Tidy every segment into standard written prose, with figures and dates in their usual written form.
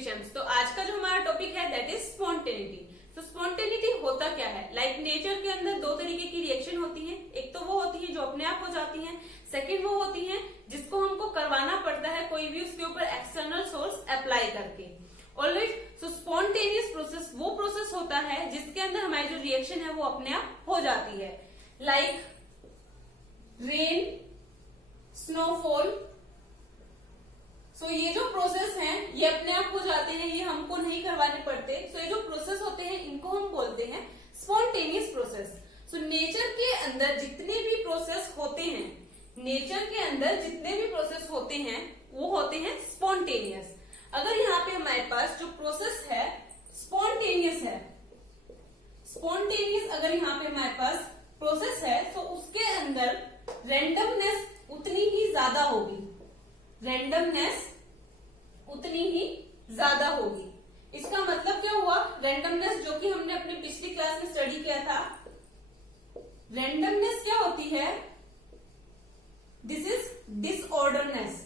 Champs. तो आज का जो हमारा टॉपिक है दैट इज स्पॉन्टेनिटी। तो स्पॉन्टेनिटी होता क्या है? लाइक नेचर के अंदर दो तरीके की रिएक्शन होती है। एक तो वो होती है जो अपने आप हो जाती है, सेकंड वो होती है जिसको हमको करवाना पड़ता है कोई भी उसके ऊपर एक्सटर्नल सोर्स अप्लाई करके। ऑलराइट, सो स्पॉन्टेनियस प्रोसेस वो प्रोसेस होता है जिसके अंदर हमारी जो रिएक्शन है वो अपने आप हो जाती है। Like rain, snowfall. सो ये जो प्रोसेस हैं ये अपने आप हो जाते हैं, ये हमको नहीं करवाने पड़ते। सो ये जो प्रोसेस होते हैं इनको हम बोलते हैं स्पॉन्टेनियस प्रोसेस। सो नेचर के अंदर जितने भी प्रोसेस होते हैं, नेचर के अंदर जितने भी प्रोसेस होते हैं वो होते हैं स्पॉन्टेनियस। अगर यहाँ पे हमारे पास जो प्रोसेस है स्पॉन्टेनियस है, स्पॉन्टेनियस अगर यहाँ पे हमारे पास प्रोसेस है तो उसके अंदर रैंडमनेस उतनी ही ज्यादा होगी, रैंडमनेस उतनी ही ज्यादा होगी। इसका मतलब क्या हुआ? रैंडमनेस जो कि हमने अपनी पिछली क्लास में स्टडी किया था, रैंडमनेस क्या होती है? This is disorderness.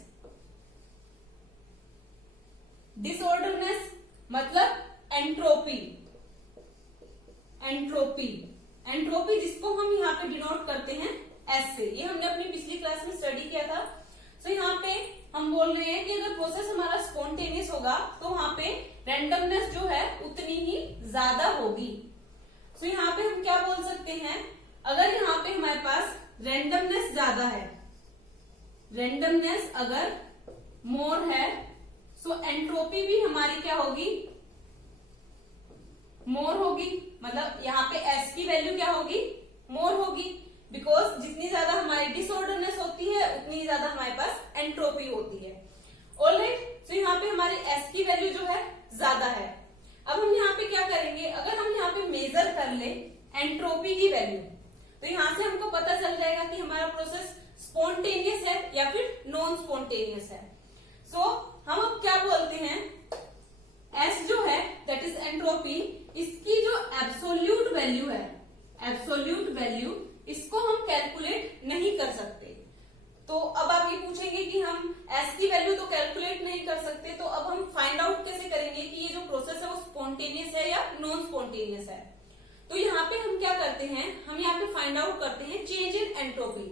डिसऑर्डरनेस मतलब एंट्रोपी। एंट्रोपी, एंट्रोपी जिसको हम यहाँ पे डिनोट करते हैं एस से। ये हमने अपनी पिछली क्लास में स्टडी किया था। सो यहाँ पे हम बोल रहे हैं कि अगर प्रोसेस हमारा स्पॉन्टेनियस होगा तो वहां पे रैंडमनेस जो है उतनी ही ज्यादा होगी। सो यहाँ पे हम क्या बोल सकते हैं? अगर यहाँ पे हमारे पास रैंडमनेस ज्यादा है, रैंडमनेस अगर मोर है, सो एंट्रोपी भी हमारी क्या होगी? मोर होगी। मतलब यहाँ पे एस की वैल्यू क्या होगी? मोर होगी। बिकॉज जितनी ज्यादा हमारी डिसऑर्डरनेस होती है उतनी ज्यादा हमारे पास एंट्रोपी होती है। ऑलराइट, तो यहाँ पे हमारे एस की वैल्यू जो है ज्यादा है। अब हम यहाँ पे क्या करेंगे? अगर हम यहाँ पे मेजर कर ले एंट्रोपी की वैल्यू तो यहाँ से हमको पता चल जाएगा कि हमारा प्रोसेस स्पॉन्टेनियस है या फिर नॉन स्पॉन्टेनियस है। सो हम अब क्या बोलते हैं? एस जो है दैट इज एंट्रोपी, इसकी जो एब्सोल्यूट वैल्यू है, एब्सोल्यूट वैल्यू इसको हम कैलकुलेट नहीं कर सकते। तो अब आप ये पूछेंगे कि हम एस की वैल्यू तो कैलकुलेट नहीं कर सकते, तो अब हम फाइंड आउट कैसे करेंगे कि ये जो प्रोसेस है वो स्पॉन्टेनियस है या नॉन स्पॉन्टेनियस है? तो यहाँ पे हम क्या करते हैं? हम यहाँ पे फाइंड आउट करते हैं चेंज इन एंट्रोपी।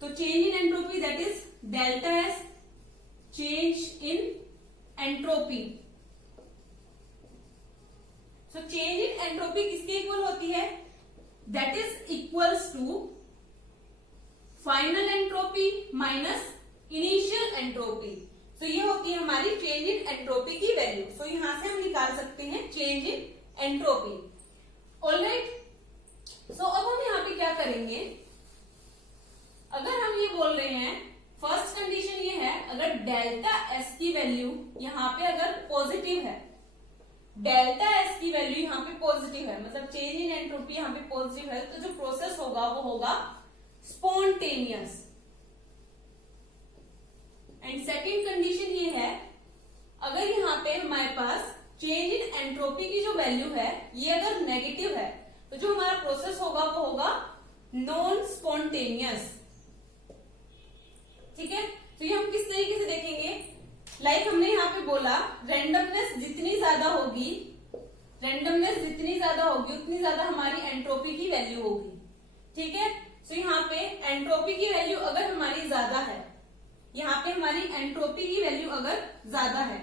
तो change in entropy that is delta S, change in entropy. So change in entropy किसके इक्वल होती है? That is equals to final entropy minus initial entropy. तो ये होती है हमारी चेंज इन एंट्रोपी की वैल्यू। सो यहां से हम निकाल सकते हैं चेंज इन एंट्रोपी। ऑलराइट, सो अब हम यहाँ पे क्या करेंगे? अगर हम ये बोल रहे हैं, फर्स्ट कंडीशन ये है अगर डेल्टा एस की वैल्यू यहाँ पे अगर पॉजिटिव है, डेल्टा एस की वैल्यू यहाँ पे पॉजिटिव है, मतलब चेंज इन एंट्रोपी यहाँ पे पॉजिटिव है, तो जो प्रोसेस होगा वो होगा स्पॉन्टेनियस। एंड सेकेंड कंडीशन ये है अगर यहाँ पे हमारे पास चेंज इन एंट्रोपी की जो वैल्यू है ये अगर नेगेटिव है तो जो हमारा प्रोसेस होगा वो होगा नॉन स्पॉन्टेनियस। ठीक है, तो ये हम किस तरीके से देखेंगे? लाइक हमने यहाँ पे बोला रैंडमनेस जितनी ज्यादा होगी, रैंडमनेस जितनी ज्यादा होगी उतनी ज्यादा हमारी एंट्रोपी की वैल्यू होगी। ठीक है, तो यहाँ पे एंट्रोपी की वैल्यू अगर हमारी ज्यादा है, यहाँ पे हमारी एंट्रोपी की वैल्यू अगर ज्यादा है,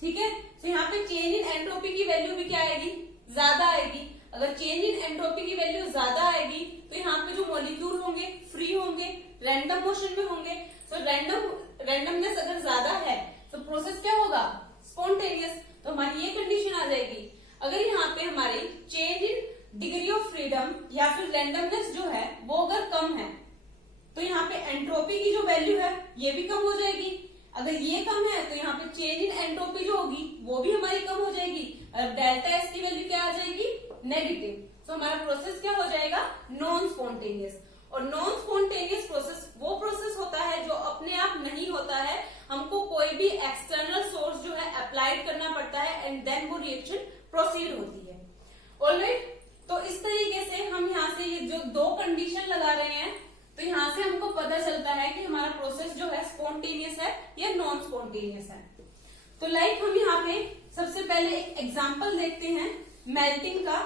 ठीक है, तो यहाँ पे चेंज इन एंट्रोपी की वैल्यू भी क्या आएगी? ज्यादा आएगी। अगर चेंज इन एंट्रोपी की वैल्यू ज्यादा आएगी तो यहाँ पे जो मॉलिक्यूल होंगे फ्री होंगे, रैंडम मोशन में होंगे। तो रैंडमनेस अगर ज्यादा है तो प्रोसेस क्या होगा? स्पॉन्टेनियस। तो हमारी ये कंडीशन आ जाएगी। अगर यहाँ पे हमारी change in degree of freedom या फिर रैंडमनेस जो है वो अगर कम है तो यहाँ पे एंट्रोपी की जो वैल्यू है ये भी कम हो जाएगी। अगर ये कम है तो यहाँ पे चेंज इन एंट्रोपी जो होगी वो भी हमारी कम हो जाएगी। डेल्टा एस की वैल्यू क्या आ जाएगी? नेगेटिव। तो हमारा प्रोसेस क्या हो जाएगा? Non spontaneous. और नॉन स्पॉन्टेनियस प्रोसेस वो प्रोसेस होता है जो अपने आप नहीं होता है, हमको कोई भी एक्सटर्नल सोर्स जो है अप्लाइड करना पड़ता है एंड देन वो रिएक्शन प्रोसीड होती है। ऑलराइट, तो इस तरीके से हम यहाँ से ये जो दो कंडीशन लगा रहे हैं तो यहाँ से हमको पता चलता है कि हमारा प्रोसेस जो है स्पॉन्टेनियस है या नॉन स्पॉन्टेनियस है। तो लाइक हम यहाँ पे सबसे पहले एक एग्जाम्पल देखते हैं मेल्टिंग का।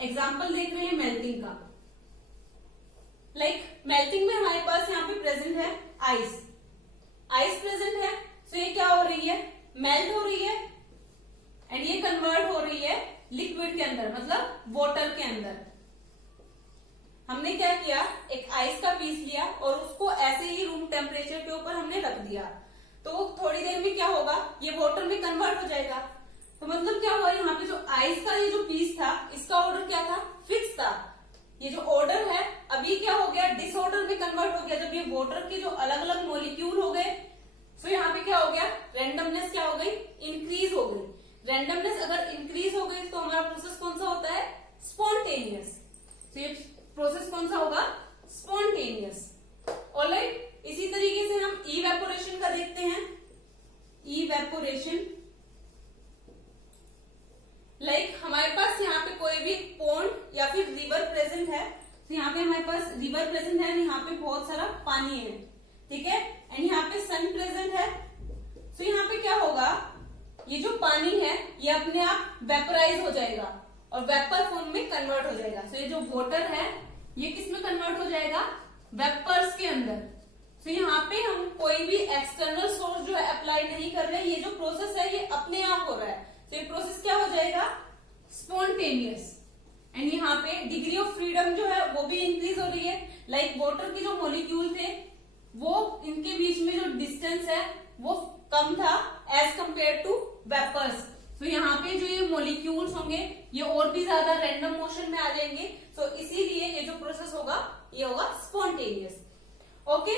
एग्जाम्पल देख रहे हैं मेल्टिंग का। लाइक मेल्टिंग में हमारे पास यहाँ पे प्रेजेंट है आइस। आइस प्रेजेंट है, तो ये क्या हो रही है, मेल्ट हो रही है एंड ये कन्वर्ट हो रही है लिक्विड के अंदर, मतलब वाटर के अंदर। हमने क्या किया, एक आइस का पीस लिया और उसको ऐसे ही रूम टेम्परेचर के ऊपर हमने रख दिया, तो वो थोड़ी देर में क्या होगा, ये वाटर में कन्वर्ट हो जाएगा। तो मतलब क्या हुआ, यहाँ पे जो आइस का ये जो पीस था इसका ऑर्डर क्या था, फिक्स था। ये जो ऑर्डर है अभी क्या हो गया, डिसऑर्डर में कन्वर्ट हो गया। जब ये वाटर के जो अलग अलग मॉलिक्यूल हो गए, तो यहाँ पे क्या हो गया, रेंडमनेस क्या हो गई, इंक्रीज हो गई। रेंडमनेस अगर इंक्रीज हो गई तो हमारा प्रोसेस कौन सा होता है, स्पॉन्टेनियस। तो ये प्रोसेस कौन सा होगा, स्पॉन्टेनियस। ऑलराइट, इसी तरीके से हम इवेपोरेशन का देखते हैं। इवेपोरेशन लाइक हमारे पास यहाँ पे कोई भी पॉन्ड या फिर रिवर प्रेजेंट है, तो यहाँ पे हमारे पास रिवर प्रेजेंट है, यहाँ पे बहुत सारा पानी है, ठीक है, एंड यहाँ पे सन प्रेजेंट है। तो यहाँ पे क्या होगा, ये जो पानी है ये अपने आप वेपराइज हो जाएगा और वेपर फॉर्म में कन्वर्ट हो जाएगा। तो ये जो वाटर है ये किस में कन्वर्ट हो जाएगा, वेपर्स के अंदर। तो यहाँ पे हम कोई भी एक्सटर्नल सोर्स जो है अप्लाई नहीं कर रहे, ये जो प्रोसेस है ये अपने आप हो रहा है। तो ये प्रोसेस क्या हो जाएगा, स्पॉन्टेनियस। एंड यहाँ पे डिग्री ऑफ फ्रीडम जो है वो भी इंक्रीज हो रही है। लाइक वाटर के जो मॉलिक्यूल थे वो इनके बीच में जो डिस्टेंस है वो कम था एज कंपेयर टू वेपर्स। तो यहाँ पे जो ये मॉलिक्यूल्स होंगे ये और भी ज्यादा रैंडम मोशन में आ जाएंगे। तो इसीलिए ये जो प्रोसेस होगा ये होगा स्पॉन्टेनियस। ओके,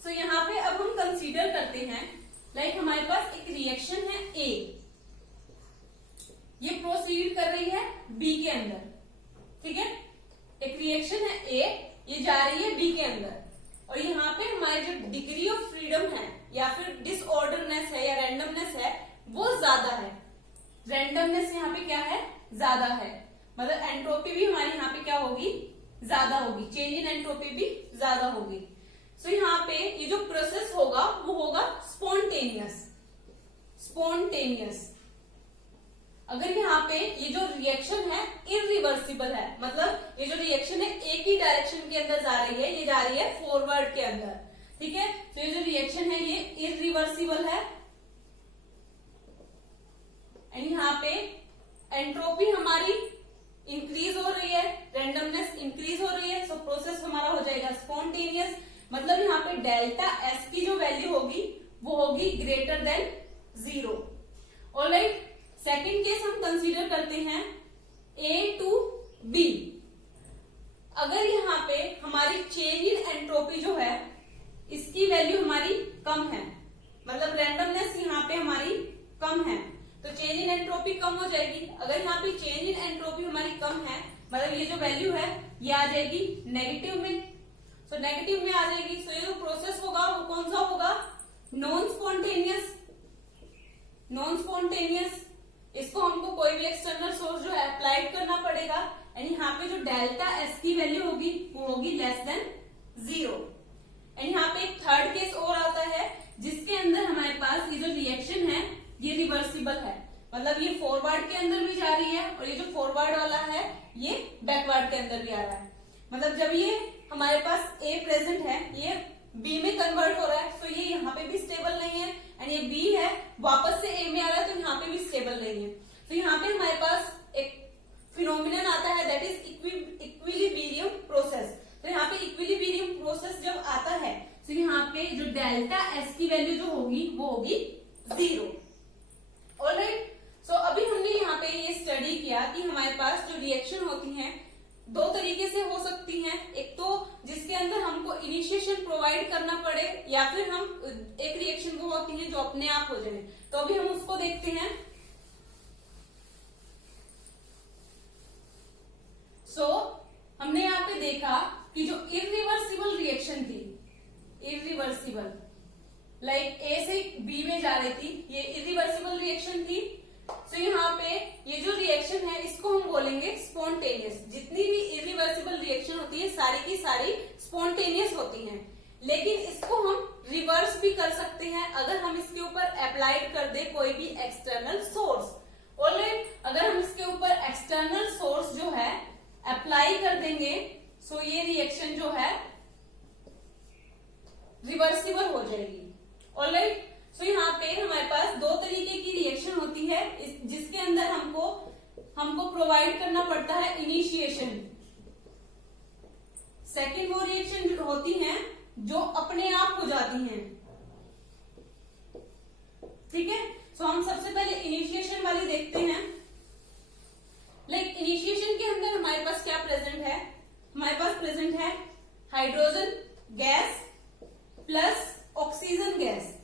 तो यहाँ पे अब हम कंसीडर करते हैं, लाइक हमारे पास एक रिएक्शन है ए, ये प्रोसीड कर रही है बी के अंदर, ठीक है। एक रिएक्शन है ए, ये जा रही है बी के अंदर, और यहाँ पे हमारी जो डिग्री ऑफ फ्रीडम है या फिर डिसऑर्डरनेस है या रैंडमनेस है वो ज्यादा है। रैंडमनेस यहाँ पे क्या है, ज्यादा है, मतलब एंट्रोपी भी हमारी यहाँ पे क्या होगी, ज्यादा होगी, चेंज इन एंट्रोपी भी ज्यादा होगी। तो यहाँ पे ये जो प्रोसेस होगा वो होगा स्पॉन्टेनियस। स्पॉन्टेनियस अगर यहाँ पे ये जो रिएक्शन है इरिवर्सिबल है, मतलब ये जो रिएक्शन है एक ही डायरेक्शन के अंदर जा रही है, ये जा रही है फॉरवर्ड के अंदर, ठीक है। तो ये जो रिएक्शन है ये इरिवर्सिबल है एंड यहाँ पे एंट्रोपी हमारी इंक्रीज हो रही है, रैंडमनेस इंक्रीज हो रही है। सो प्रोसेस हमारा हो जाएगा स्पॉन्टेनियस। मतलब यहाँ पे डेल्टा एस की जो वैल्यू होगी वो होगी greater than 0। Alright, second case हम कंसीडर करते हैं ए टू बी। अगर यहाँ पे हमारी चेंज इन एंट्रोपी जो है इसकी वैल्यू हमारी कम है, मतलब रैंडमनेस यहाँ पे हमारी कम है, तो चेंज इन एंट्रोपी कम हो जाएगी। अगर यहाँ पे चेंज इन एंट्रोपी हमारी कम है, मतलब ये जो वैल्यू है ये आ जाएगी नेगेटिव में। तो नेगेटिव में आ जाएगी, तो ये जो प्रोसेस होगा वो कौन सा होगा, नॉन स्पॉन्टेनियस। नॉन स्पॉन्टेनियस, इसको हमको कोई भी एक्सटर्नल सोर्स जो है अप्लाई करना पड़ेगा एंड यहाँ पे जो डेल्टा एस की वैल्यू होगी वो होगी लेस देन 0। एंड यहाँ पे एक थर्ड केस और आता है जिसके अंदर हमारे पास ये जो रिएक्शन है ये रिवर्सिबल है, मतलब ये फॉरवर्ड के अंदर भी जा रही है और ये जो फॉरवर्ड वाला है ये बैकवर्ड के अंदर भी आ रहा है। मतलब जब ये हमारे पास ए प्रेजेंट है ये बी में कन्वर्ट हो रहा है, तो ये यहाँ पे भी स्टेबल नहीं है एंड ये बी है वापस से ए में आ रहा है तो यहाँ पे भी स्टेबल नहीं है। तो यहाँ पे हमारे पास एक फिनोमिनन आता है दैट इज इक्विलिब्रियम प्रोसेस। तो यहाँ पे इक्विलिब्रियम प्रोसेस जब आता है तो यहाँ पे जो डेल्टा एस की वैल्यू जो होगी वो होगी 0। ऑलराइट, सो अभी हमने यहाँ पे ये स्टडी किया कि हमारे पास जो रिएक्शन होती हैं दो तरीके से हो सकती हैं। एक तो जिसके अंदर हमको इनिशिएशन प्रोवाइड करना पड़े या फिर हम एक रिएक्शन वो होती है जो अपने आप हो जाए। तो अभी हम उसको देखते हैं। सो हमने यहाँ पे देखा कि जो इरिवर्सिबल रिएक्शन थी, इरिवर्सिबल लाइक ए से बी में जा रही थी, ये इरिवर्सिबल रिएक्शन थी। तो यहाँ पे ये जो रिएक्शन है इसको हम बोलेंगे स्पॉन्टेनियस। जितनी भी इरिवर्सिबल रिवर्सिबल रिएक्शन होती है, सारी की सारी स्पॉन्टेनियस होती हैं। लेकिन इसको हम रिवर्स भी कर सकते हैं अगर हम इसके ऊपर अप्लाइड कर दे कोई भी एक्सटर्नल सोर्स। ऑलराइट, अगर हम इसके ऊपर एक्सटर्नल सोर्स जो है अप्लाई कर देंगे सो ये रिएक्शन जो है रिवर्सिबल हो जाएगी। ऑलराइट, सो यहाँ पे हमारे पास दो तरीके की रिएक्शन होती है जिसके अंदर हमको प्रोवाइड करना पड़ता है इनिशिएशन। सेकंड वो रिएक्शन होती हैं जो अपने आप हो जाती हैं। ठीक है, सो हम सबसे पहले इनिशिएशन वाली देखते हैं। लाइक इनिशिएशन के अंदर हमारे पास क्या प्रेजेंट है, हमारे पास प्रेजेंट है hydrogen gas plus oxygen gas.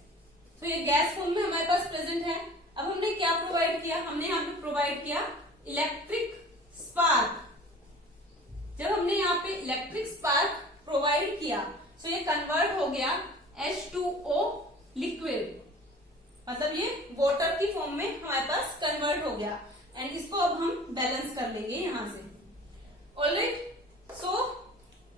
तो ये गैस फॉर्म में हमारे पास प्रेजेंट है। अब हमने क्या प्रोवाइड किया, हमने यहाँ पे प्रोवाइड किया इलेक्ट्रिक स्पार्क। जब हमने यहाँ पे इलेक्ट्रिक स्पार्क प्रोवाइड किया तो ये कन्वर्ट हो गया H2O लिक्विड, मतलब ये वाटर की फॉर्म में हमारे पास कन्वर्ट हो गया। एंड इसको अब हम बैलेंस कर लेंगे यहां से। ऑलराइट, सो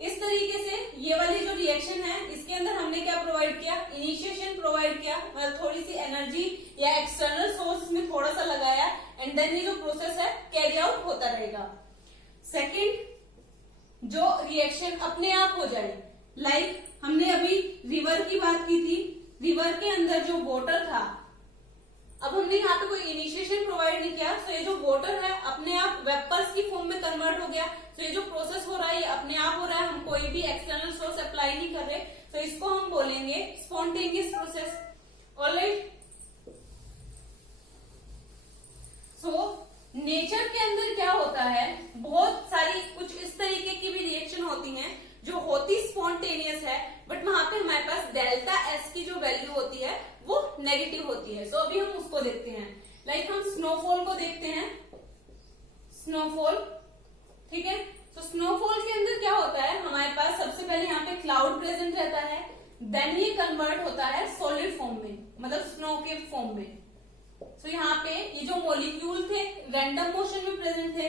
इस तरीके से ये वाली जो रिएक्शन है इसके अंदर हमने क्या प्रोवाइड किया, इनिशिएशन प्रोवाइड किया, मतलब थोड़ी सी एनर्जी या एक्सटर्नल सोर्स में थोड़ा सा लगाया एंड देन ये जो प्रोसेस है कैरी आउट होता रहेगा। सेकंड, जो रिएक्शन अपने आप हो जाए, लाइक हमने अभी रिवर की बात की थी, रिवर के अंदर जो वाटर था, अब हमने यहाँ पे कोई इनिशिएशन प्रोवाइड नहीं किया तो ये जो वाटर है अपने आप वेपर्स की फॉर्म में कन्वर्ट हो गया। तो ये जो प्रोसेस हो रहा है ये अपने आप हो रहा है, हम कोई भी एक्सटर्नल सोर्स अप्लाई नहीं कर रहे, तो इसको हम बोलेंगे spontaneous process. Alright, so nature के अंदर क्या होता है, बहुत सारी कुछ इस तरीके की भी रिएक्शन होती हैं जो होती स्पॉन्टेनियस है, बट वहां पे हमारे पास डेल्टा एस की जो वैल्यू होती है वो नेगेटिव होती है। सो अभी हम उसको देखते हैं। लाइक हम स्नोफॉल को देखते हैं, स्नोफॉल। ठीक है, तो स्नोफॉल के अंदर क्या होता है, हमारे पास सबसे पहले यहाँ पे क्लाउड प्रेजेंट रहता है, देन ये कन्वर्ट होता है सॉलिड फॉर्म में, मतलब स्नो के फॉर्म में। तो यहाँ पे ये जो मॉलिक्यूल थे रैंडम मोशन में प्रेजेंट थे,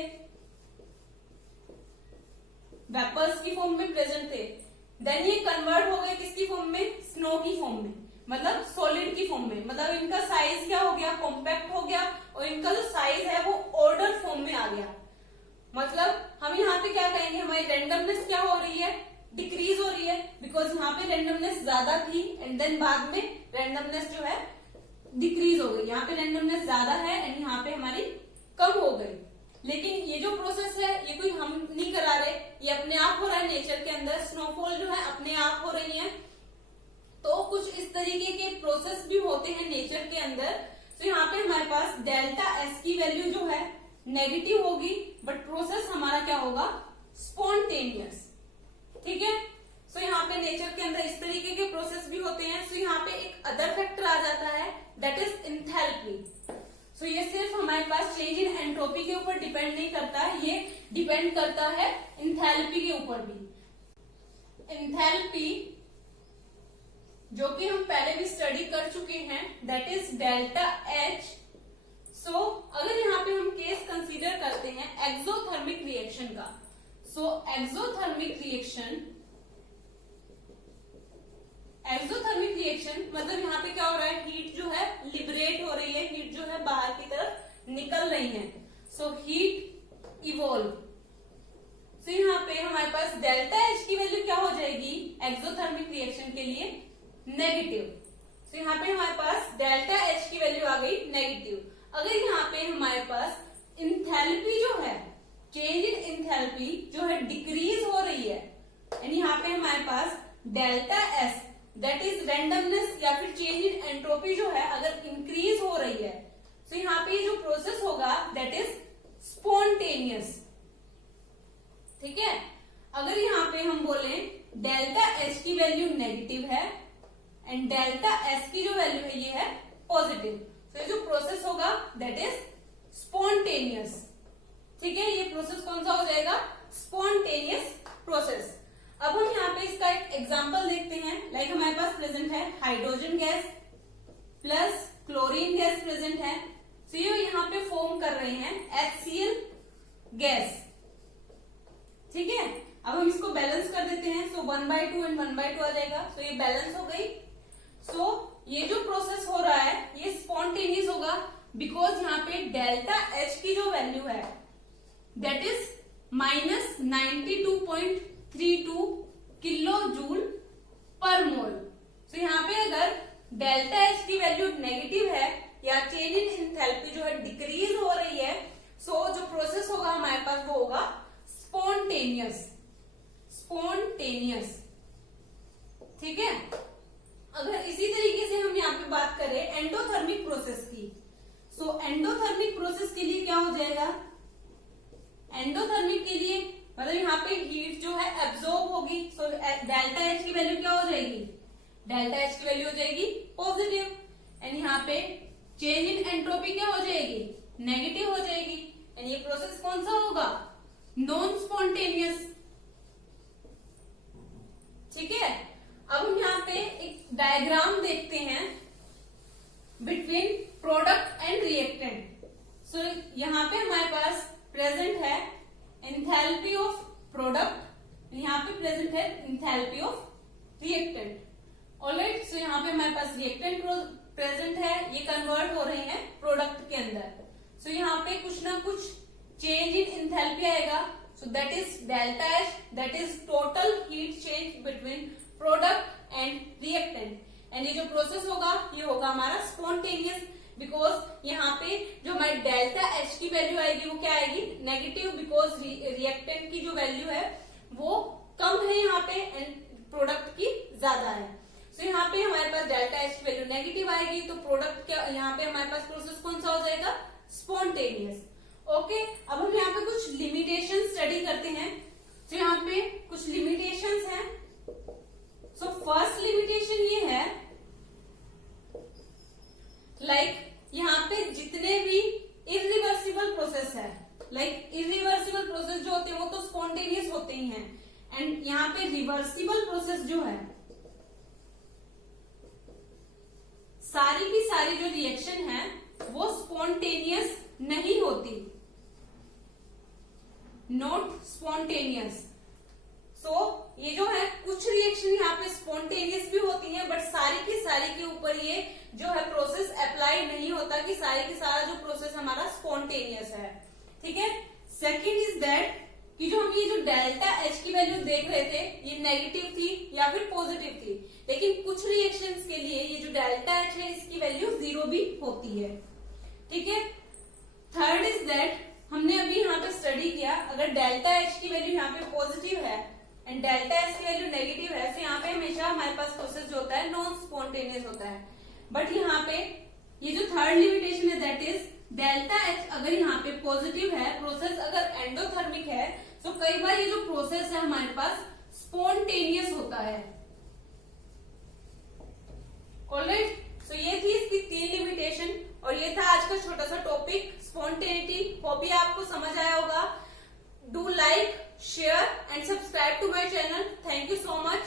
वेपर्स की फॉर्म में प्रेजेंट थे, देन ये कन्वर्ट हो गए किसकी फॉर्म में, स्नो की फॉर्म में, मतलब सॉलिड की फॉर्म में। मतलब इनका साइज क्या हो गया, कॉम्पैक्ट हो गया और इनका जो साइज है वो ऑर्डर फॉर्म में आ गया। मतलब हम यहाँ पे क्या कहेंगे, हमारी रैंडमनेस क्या हो रही है, डिक्रीज हो रही है, बिकॉज यहाँ पे रैंडमनेस ज्यादा थी एंड देन बाद में रैंडमनेस जो है डिक्रीज हो गई। यहाँ पे रैंडमनेस ज्यादा है एंड यहाँ पे हमारी कम हो गई। लेकिन ये जो प्रोसेस है ये कोई हम नहीं करा रहे, ये अपने आप हो रहा है नेचर के अंदर। स्नोफॉल जो है अपने आप हो रही है। तो कुछ इस तरीके के प्रोसेस भी होते हैं नेचर के अंदर। तो यहाँ पे हमारे पास डेल्टा एस की वैल्यू जो है नेगेटिव होगी, बट प्रोसेस हमारा क्या होगा, स्पॉन्टेनियस। ठीक है, सो यहाँ पे नेचर के अंदर इस तरीके के प्रोसेस भी होते हैं। सो यहाँ पे एक अदर फैक्टर आ जाता है, दैट इज इंथैल्पी। सो ये सिर्फ हमारे पास चेंज इन एंट्रोपी के ऊपर डिपेंड नहीं करता, ये डिपेंड करता है इंथैल्पी के ऊपर भी। इंथैल्पी जो कि हम पहले भी स्टडी कर चुके हैं, दैट इज डेल्टा एच। सो अगर यहाँ पे हम केस कंसीडर करते हैं एक्सोथर्मिक रिएक्शन का, सो एक्सोथर्मिक रिएक्शन मतलब यहाँ पे क्या हो रहा है, हीट जो है लिबरेट हो रही है, हीट जो है बाहर की तरफ निकल रही है। So heat evolve. सो यहाँ पे हमारे पास डेल्टा एच की वैल्यू क्या हो जाएगी एक्सोथर्मिक रिएक्शन के लिए, नेगेटिव। तो यहाँ पे हमारे पास डेल्टा एच की वैल्यू आ गई नेगेटिव। अगर यहाँ पे हमारे पास इंथैल्पी जो है, चेंज इन इंथैल्पी जो है डिक्रीज हो रही है, यानी यहाँ पे हमारे पास delta S that is randomness या फिर चेंज इन एंट्रोपी जो है अगर इंक्रीज हो रही है, तो यहाँ पे जो प्रोसेस होगा दैट इज स्पॉन्टेनियस। ठीक है, अगर यहाँ पे हम बोले डेल्टा एच की वैल्यू नेगेटिव है एंड डेल्टा एस की जो वैल्यू है ये है पॉजिटिव, तो ये जो प्रोसेस होगा दैट इज स्पॉन्टेनियस। ठीक है, ये प्रोसेस कौन सा हो जाएगा, स्पॉन्टेनियस प्रोसेस। अब हम यहाँ पे इसका एक एग्जांपल देखते हैं। लाइक हमारे पास प्रेजेंट है hydrogen gas plus chlorine gas present है, तो ये यहाँ पे फॉर्म कर रहे हैं HCl गैस। ठीक है, हम इसको बैलेंस कर देते हैं। सो 1/2 एंड 1/2 आ जाएगा। सो ये बैलेंस हो गई। सो ये जो प्रोसेस हो रहा है ये स्पॉन्टेनियस होगा, बिकॉज यहाँ पे डेल्टा एच की जो वैल्यू है दैट इज -92.32 किलो जूल पर मोल। तो यहाँ पे अगर डेल्टा एच की वैल्यू नेगेटिव है या चेंज इन एंथैल्पी जो है डिक्रीज हो रही है, सो जो प्रोसेस होगा हमारे पास वो होगा स्पॉन्टेनियस। ठीक है। अगर इसी तरीके से हम यहाँ पे बात करें एंडोथर्मिक प्रोसेस की, सो एंडोथर्मिक प्रोसेस के लिए क्या हो जाएगा, एंडोथर्मिक के लिए मतलब यहाँ पे हीट जो है एब्जॉर्ब होगी। सो डेल्टा एच की वैल्यू क्या हो जाएगी, डेल्टा एच की वैल्यू हो जाएगी पॉजिटिव, एंड यहाँ पे चेंज इन एंट्रोपी क्या हो जाएगी, नेगेटिव हो जाएगी। एंड ये प्रोसेस कौन सा होगा, नॉन स्पॉन्टेनियस। ठीक है। अब हम यहाँ पे एक डायग्राम देखते हैं बिटवीन प्रोडक्ट एंड रिएक्टेंट। सो यहाँ पे हमारे पास प्रेजेंट है एंथैल्पी ऑफ प्रोडक्ट, यहाँ पे प्रेजेंट है एंथैल्पी ऑफ रिएक्टेंट। ऑलराइट। सो यहाँ पे हमारे पास रिएक्टेंट प्रेजेंट है, ये कन्वर्ट हो रहे हैं प्रोडक्ट के अंदर। सो यहाँ पे कुछ ना कुछ चेंज इन एंथैल्पी आएगा। So that is delta H, that is total heat change between product and reactant. And ये जो प्रोसेस होगा ये होगा हमारा स्पॉन्टेनियस, बिकॉज यहाँ पे जो हमारी डेल्टा एच की वैल्यू आएगी वो क्या आएगी, नेगेटिव, बिकॉज रिएक्टेंट की जो वैल्यू है वो कम है यहाँ पे एंड प्रोडक्ट की ज्यादा है। तो यहाँ पे हमारे पास डेल्टा एच की वैल्यू नेगेटिव आएगी, तो प्रोडक्ट क्या, यहाँ पे हमारे पास प्रोसेस कौन सा हो जाएगा, स्पॉन्टेनियस। ओके। अब हम यहाँ पे कुछ लिमिटेशन स्टडी करते हैं। तो यहाँ पे कुछ लिमिटेशंस हैं। सो फर्स्ट लिमिटेशन ये है, लाइक यहाँ पे जितने भी इरिवर्सिबल प्रोसेस है, लाइक इरिवर्सिबल प्रोसेस जो होते हैं वो तो स्पॉन्टेनियस होते ही हैं, एंड यहाँ पे रिवर्सिबल प्रोसेस जो है, सारी की सारी जो रिएक्शन है वो स्पॉन्टेनियस नहीं होती, नॉट स्पॉन्टेनियस। सो ये जो है कुछ रिएक्शन यहाँ पे स्पॉन्टेनियस भी होती हैं, बट सारी के ऊपर ये जो है प्रोसेस अप्लाई नहीं होता कि सारी की सारा जो प्रोसेस हमारा स्पॉन्टेनियस है। ठीक है। सेकंड इज दैट कि जो हम ये जो डेल्टा एच की वैल्यू देख रहे थे ये नेगेटिव थी या फिर पॉजिटिव थी, लेकिन कुछ रिएक्शंस के लिए ये जो डेल्टा एच है इसकी वैल्यू 0 भी होती है। ठीक है। थर्ड इज दैट हमने अभी यहाँ पे स्टडी किया, अगर डेल्टा एच की वैल्यू यहाँ पे पॉजिटिव है एंड डेल्टा एच की वैल्यू नेगेटिव है, तो यहाँ पे हमेशा हमारे पास प्रोसेस जो होता है नॉन स्पॉन्टेनियस होता है। बट यहाँ पे ये जो थर्ड लिमिटेशन है दैट इज डेल्टा एच अगर यहाँ पे पॉजिटिव है, प्रोसेस अगर एंडोथर्मिक है, तो कई बार ये जो प्रोसेस है हमारे पास स्पॉन्टेनियस होता है। ऑलराइट। सो ये थी इसकी 3 लिमिटेशन और ये था आज का छोटा सा टॉपिक स्पॉन्टेनिटी। होप ये आपको समझ आया होगा। Do like, share and subscribe to my channel. Thank you so much.